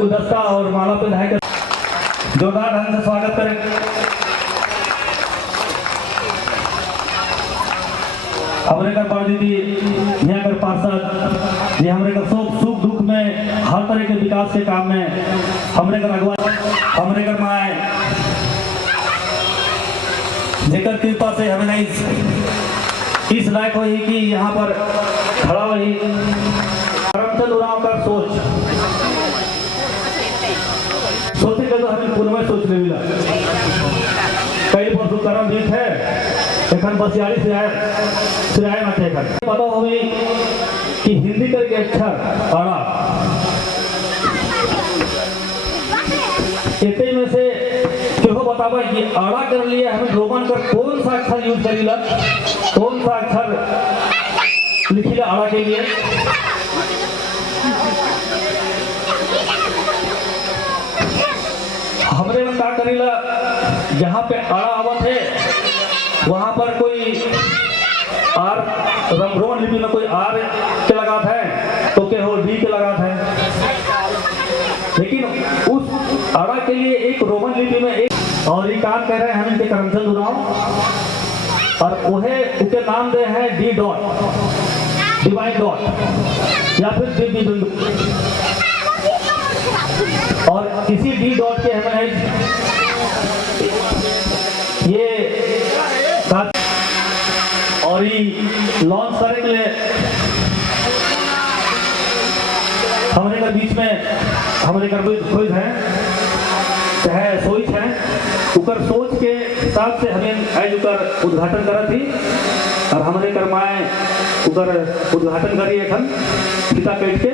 गुलदस्ता और माला पहनाए कर जोरदार ढंग से स्वागत करें। हमारे घर पर दीदी यहाँ कर पार्षद ये हमारे घर सुख दुख में हर तरह के विकास के काम में हमारे घर अगुवाई हमारे घर में आए जेकर कृपा से हमें इस लायक हुई कि यहाँ पर खड़ा हुई करमचंद उरांव का सोचे तो हमें पूर्व सोचने मिला कई परसों करम जीत है एखन बसियारी से आए मत है पता होगी कि हिंदी करके अक्षर आड़ा इतने में से क्यों बतावा कि आड़ा कर लिए हमें रोमन कर कौन सा अक्षर यूज करीला कौन सा अक्षर लिखीला आड़ा के लिए हमरे में क्या करीला जहाँ पे आड़ा आवत है वहाँ पर कोई आर रोमन लिपि में कोई आर के लगात है तो के हो डी के लगात है लेकिन उस आड़ा के लिए एक रोमन लिपि में एक और ये काम कह रहे हैं हम इनके करमचंद उरांव और उन्हें उनके नाम दे हैं डी डॉट डिवाइन डॉट या फिर दिव्य बिंदु और इसी डी डॉट के हमें ये और ये लॉन्च करने के लिए हमारे घर बीच में हमारे घर खोज है चाहे सोच है उकर सोच के हिसाब से हमें आज उकर उद्घाटन करा थी और हमारे कर्माएं उकर उद्घाटन करी एखन पिता पेट के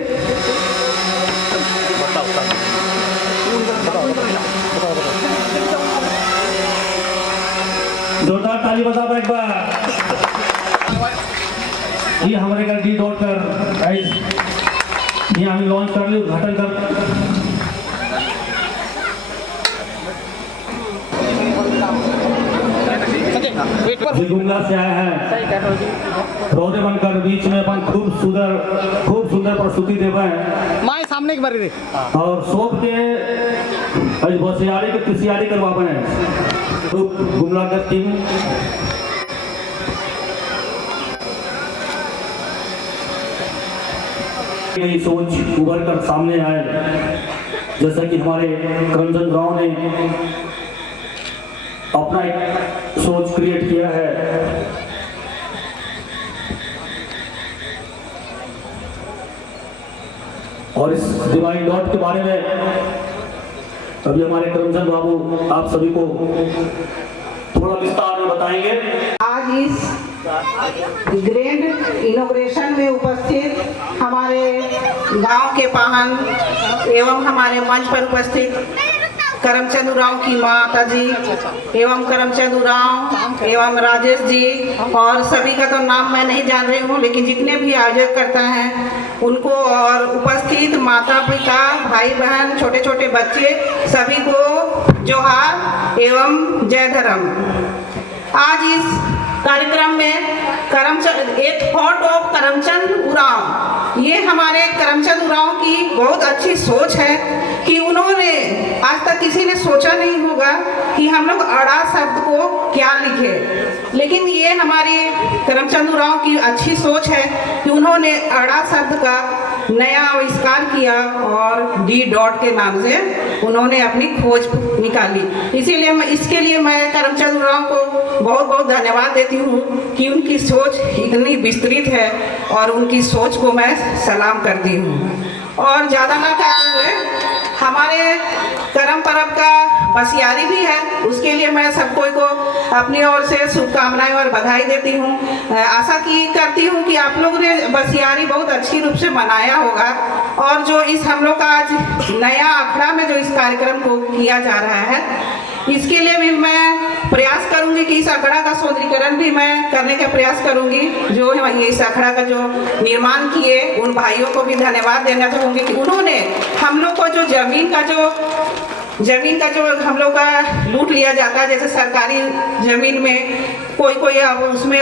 जोरदार ताली बजाओ एक बार। ये हमारे घर डी डॉट कर ये हमें लॉन्च कर लिया उद्घाटन कर गुमला से आए हैं रोजे बनकर बीच में अपन खूब सुंदर प्रस्तुति देवे हैं माए सामने एक बार दे और शोक के आज बसियारी के तिसियारी करवावे हैं गुमला का टीम नई सोच उभर कर सामने आए जैसा कि हमारे करमचंद राव ने अपना एक सोच क्रिएट किया है और इस डिवाइन डॉट के बारे में अभी हमारे करमचंद बाबू आप सभी को थोड़ा विस्तार में बताएंगे। आज इस ग्रैंड इनॉग्रेशन में उपस्थित हमारे गांव के पाहन एवं हमारे मंच पर उपस्थित करमचंद उरांव की माता जी एवं करमचंद उरांव एवं राजेश जी और सभी का तो नाम मैं नहीं जान रही हूँ लेकिन जितने भी आयोजक करता हैं उनको और उपस्थित माता पिता भाई बहन छोटे छोटे बच्चे सभी को जोहार एवं जय धर्म। आज इस कार्यक्रम में करमचंद ए थॉट ऑफ करमचंद उरांव ये हमारे करमचंद उरांव की बहुत अच्छी सोच है कि उन्होंने आज तक किसी ने सोचा नहीं होगा कि हम लोग अड़ा शब्द को क्या लिखे लेकिन ये हमारे करमचंद उरांव की अच्छी सोच है कि उन्होंने अड़ा शब्द का नया आविष्कार किया और डी डॉट के नाम से उन्होंने अपनी खोज निकाली। इसीलिए इसके लिए मैं करमचंद उरांव को बहुत बहुत धन्यवाद देती हूँ कि उनकी सोच इतनी विस्तृत है और उनकी सोच को मैं सलाम करती हूँ। और ज़्यादा ना कहते हुए हमारे करम पर्व का बसियारी भी है उसके लिए मैं सबको को अपनी ओर से शुभकामनाएं और बधाई देती हूँ। आशा करती हूँ कि आप लोगों ने बसियारी बहुत अच्छी रूप से मनाया होगा और जो इस हम लोग का आज नया अखड़ा में जो इस कार्यक्रम को किया जा रहा है इसके लिए भी मैं प्रयास करूंगी कि इस अखड़ा का सौंदर्यीकरण भी मैं करने का प्रयास करूंगी। जो इस अखड़ा का जो निर्माण किए उन भाइयों को भी धन्यवाद देना चाहूँगी कि उन्होंने हम लोग को जो जमीन का जो जमीन का जो हम लोग का लूट लिया जाता है, जैसे सरकारी जमीन में कोई अब उसमें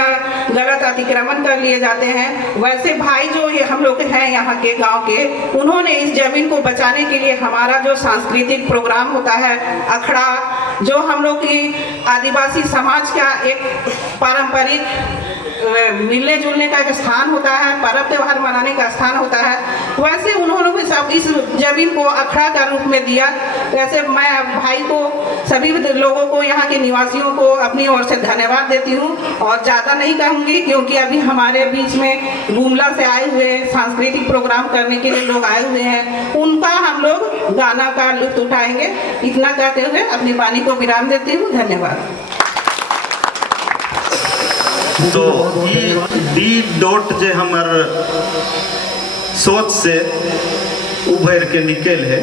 गलत अतिक्रमण कर लिए जाते हैं, वैसे भाई जो ये हम लोग हैं यहाँ के गांव के, उन्होंने इस जमीन को बचाने के लिए हमारा जो सांस्कृतिक प्रोग्राम होता है अखड़ा, जो हम लोग की आदिवासी समाज का एक पारंपरिक मिलने जुलने का एक स्थान होता है, पर्व त्योहार मनाने का स्थान होता है, वैसे उन्होंने भी सब इस जमीन को अखड़ा का रूप में दिया। वैसे मैं भाई को, सभी लोगों को, यहाँ के निवासियों को अपनी ओर से धन्यवाद देती हूँ और ज़्यादा नहीं कहूँगी क्योंकि अभी हमारे बीच में गुमला से आए हुए सांस्कृतिक प्रोग्राम करने के लिए लोग आए हुए हैं, उनका हम लोग गाना का लुत्फ उठाएंगे। इतना कहते हुए अपनी वाणी को विराम देती हूँ। धन्यवाद। तो डी डॉट जे हमार सोच से उभर के निकल है,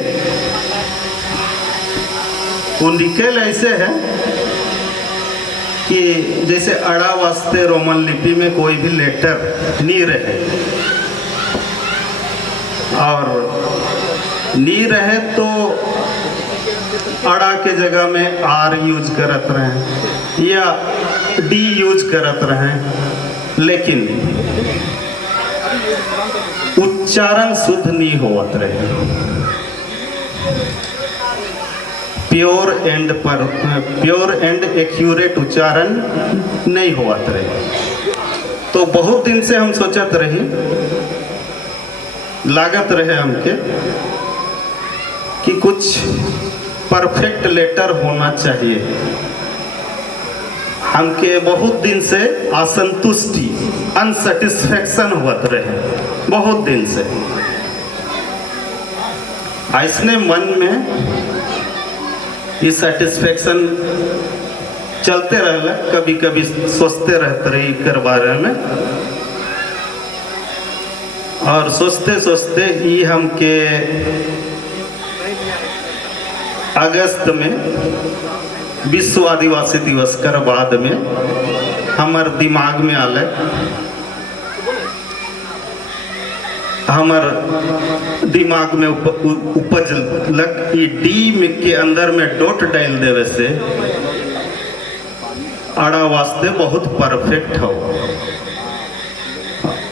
वो निकल ऐसे है कि जैसे अड़ा वास्ते रोमन लिपि में कोई भी लेटर नहीं रहे, और नहीं रहे तो अड़ा के जगह में आर यूज करत रहे या डी यूज करत रहे, लेकिन उच्चारण शुद्ध नहीं होत रहे, प्योर एंड एक्यूरेट उच्चारण नहीं होत रहे। तो बहुत दिन से हम सोचत रही, लागत रहे हमके कि कुछ परफेक्ट लेटर होना चाहिए। हमके बहुत दिन से असंतुष्टि, अनसेटिस्फैक्शन होत रहे, बहुत दिन से। ऐसने मन में ये सेटिस्फैक्शन चलते रहला, कभी कभी सोचते रहते रही कर बारे में, और सोचते सोचते ये हमके अगस्त में विश्व आदिवासी दिवस कर बाद में हमार दिमाग में आले, हमार दिमाग में उपज लग कि डी में के अंदर में डॉट डाल देवे से अड़ा वास्ते बहुत परफेक्ट हो,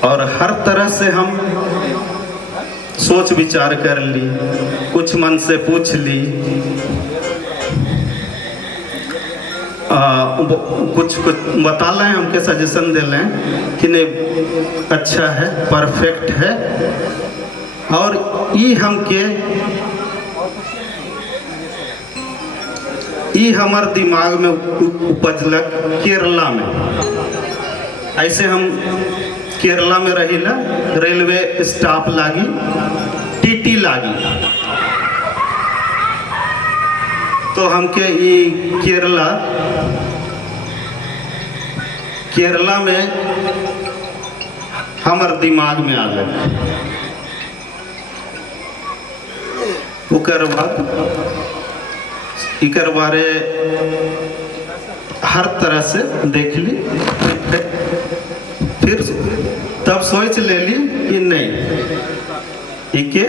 और हर तरह से हम सोच विचार कर ली, कुछ मन से पूछ ली, कुछ बता लें, हमके सजेशन दे लें कि नहीं अच्छा है, परफेक्ट है। और ये हमके ये हमार दिमाग में उपजलक केरला में। ऐसे हम केरला में रहिला, रेलवे स्टाफ लागी, टीटी लागी, तो हमके ये केरला में हमार दिमाग में आ गए। उकर बाद इकर बारे हर तरह से देख ली, फिर तब सोच ले ली कि नहीं, इके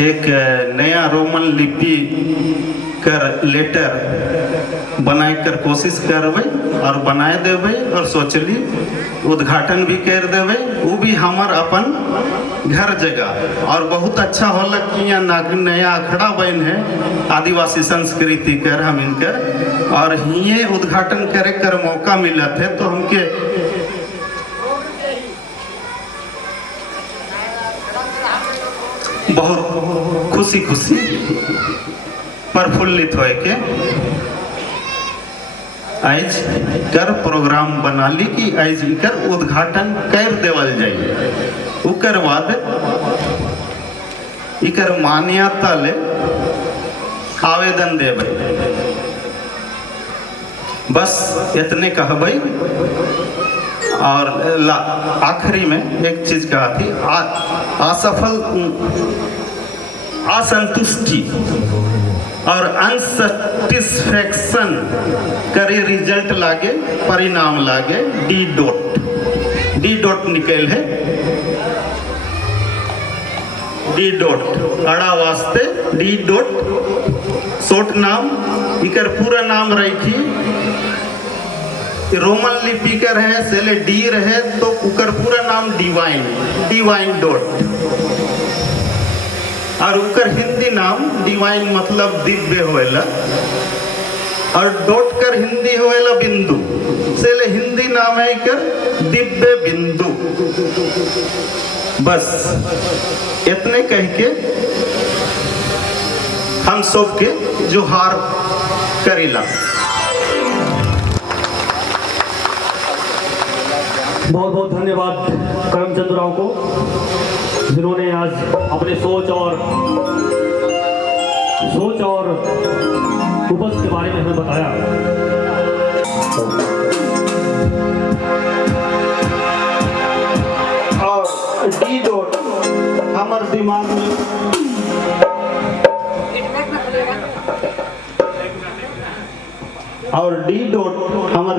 एक नया रोमन लिपि कर लेटर बनाए कर कोशिश करवे और बनाए देवे, और सोचली उद्घाटन भी कर देवे, वो भी हमार अपन घर जगह। और बहुत अच्छा होला कि यहाँ नया अखड़ा बन है आदिवासी संस्कृति कर, हम इनकर और ये उद्घाटन करे कर मौका मिला थे, तो हमके बहुत खुशी खुशी प्रफुल्लित होए के आज कर प्रोग्राम बना ली कि आज कर उद्घाटन कर देवल जाइए। उकर बाद इकर मान्यता ले आवेदन देवे, बस इतने कहबई। और आखिरी में एक चीज कहा थी, असफल असंतुष्टि और अनसेटिस्फैक्शन करे रिजल्ट लागे, परिणाम लागे डी डॉट निकल है। डी डॉट अड़ा वास्ते डी डॉट शॉर्ट नाम इकर पूरा नाम रखी रोमन लिपि कर है सेले डी रहे तो उकर पूरा नाम डिवाइन डॉट और उकर हिंदी नाम डिवाइन मतलब दिव्य होएला और डॉट कर हिंदी होएला बिंदु सेले हिंदी नाम है कर दिव्य बिंदु। बस इतने कह के हम सब के जोहार करेला। बहुत बहुत धन्यवाद करमचंद राव को, जिन्होंने आज अपने सोच और उपज के बारे में हमें बताया। और डी डॉट हमारे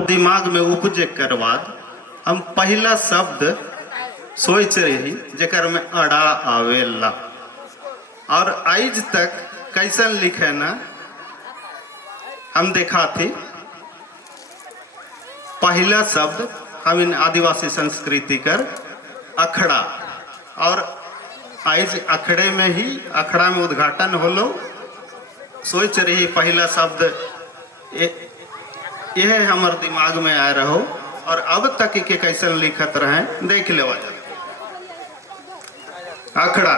दिमाग में उपजे कर बाद हम पहला शब्द सोच रही जेकर में अड़ा आवेला और आज तक कैसन लिखे ना हम देखा थी। पहला शब्द हम इन आदिवासी संस्कृति कर अखड़ा और आज अखड़े में ही अखड़ा में उद्घाटन होलो सोच रही पहला शब्द यह हमारे दिमाग में आ रहो और अब तक के कैसन लिखत रहे देख ले। अखड़ा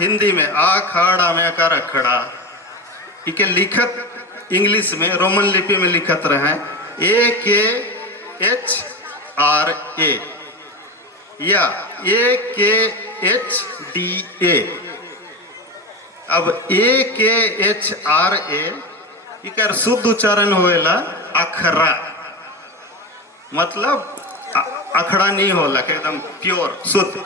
हिंदी में आखाड़ा में कर अखड़ा इके लिखत इंग्लिश में रोमन लिपि में लिखत रहे AKHRA या AKHDA। अब AKHRA इकर शुद्ध उच्चारण होएला अखरा मतलब अखड़ा नहीं होला एकदम प्योर शुद्ध।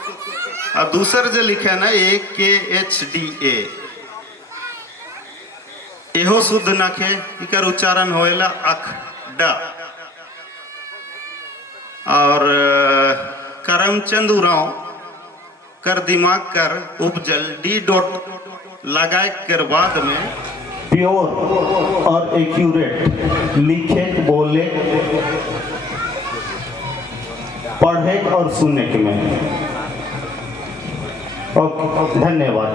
और दूसर जो लिखे ना AKHDA एहो शुद्ध नखे इकर उच्चारण होएला अखडा। और करमचंद उरांव कर दिमाग कर उपजल डी डॉट लगाए कर बाद में प्योर और एक्यूरेट लिखे बोले पढ़े और सुनने के में। ओके धन्यवाद।